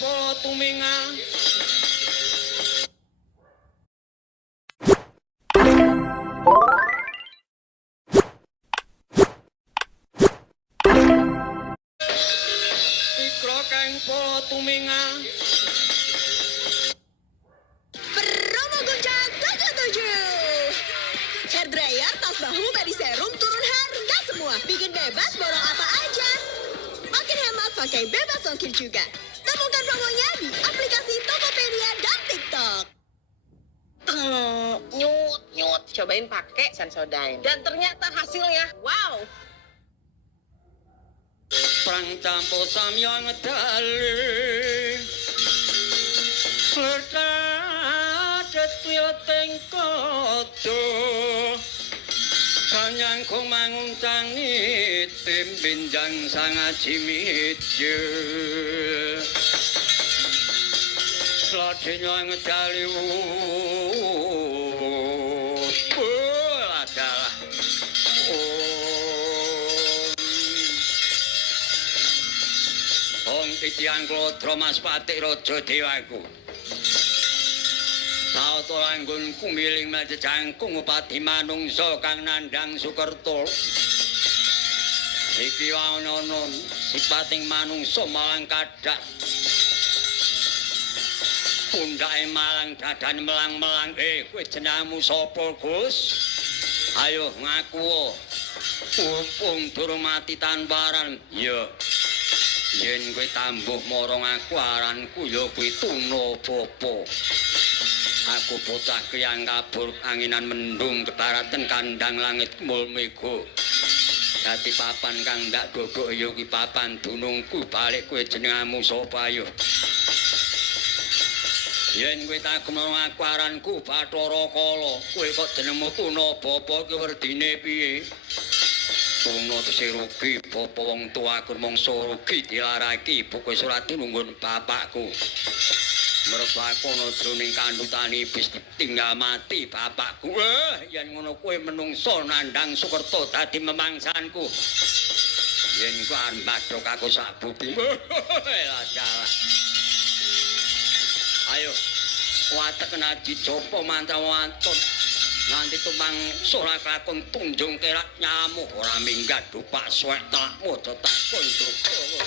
polo tuminga Ikro kang polo tuminga Promo Guncak 77. Hair dryer, tas bahu, body serum turun harga semua. Bikin bebas borong apa aja. Makin hemat pakai bebas ongkir juga. Temukan promonya di aplikasi Tokopedia dan TikTok. Nyut. Cobain pakai Sensodyne. Dan ternyata hasilnya, wow. Prang campo samyang dali Lerdat wiyoting kodo Kanyang kong manguncang tim binjang sangaji mitye Ladinya ngedali adalah Ong titiang klodro mas patik rojo dewaku Sauto langgun kumiling majejangkung upati manungso kang nandang Sukerto Iki waononon sipating manungso malang kadak Pundake malang dadan melang-melang kowe jenengmu sapa Gus Ayo ngaku Umpung durung mati tanparan ya yen kowe tambuh marang aku aranku ya kuwi Tuna Bapa Aku bocah kiyang kabur anginan mendung ketaraten kandang langit mul mega. Dadi papan kang ndak dodok ya kuwi papan dunungku balik kowe jenengmu sapa ayo. Yen kowe tak marang aku aranku Bathara Kala, kowe kok jenengmu Tuna Bapa ki werdine piye? Tuna tesih rugi bapa wong tuaku mangsa rugi dilaraki ibu kowe surat nunggun bapakku. Merbakono jroning kandutan ibis tinggal mati bapakku. Yen ngono kowe menungso nandang Sukerto dadi memangsanku. Yen kowe arep madhok aku sak bubimu. Ayo, watek naji jopo mantra wantun. Nganti tumang sora kelakon tunjung kerak nyamuk ora minggat dupak suwek tak mojo takon dupa.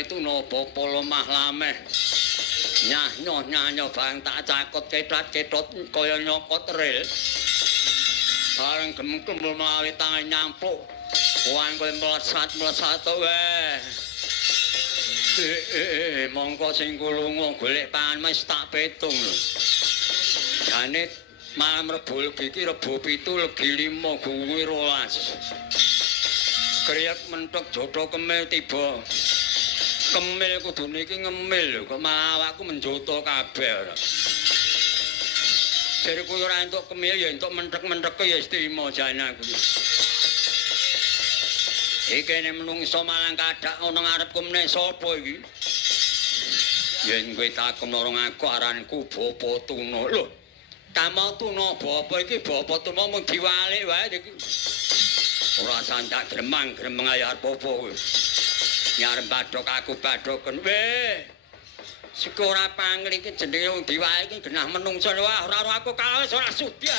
wae tuna bapa lemah lameh. Nyah bang tak cakot ketrat-ketot kaya nyokot ril. Bareng gemkem melawi tangan nyampuk. Wan kowe mlesat wae. Mongko sing kulunga golek pangan wis tak petung lho. Jane malam Rebo Legi iki Rebo 7 Legi 5 Guwi 12. Kriyak mentok jotho kemil tiba. Kemil kudune iki ngemil lho, kok malah awakku menjoto kabeh. Jare kowe ora entuk kemil ya entuk mentek-mentek ya istimewa jane aku. Iki nek menungso malang kadak ana ngarepku meneh sapa iki? Yen kowe takon marang aku aranku Bapa Tuna. Lho, Tama Tuna bapa iki Bapa Tuna mung diwalik wae iki. Ora sandak gremang-gremeng ayar popo kowe. Nyarep badhok aku badhoken. Weh. Sik ora pangling iki jenenge wong diwalik iki genah menungso. Wah, ora aku kalah ora sudi.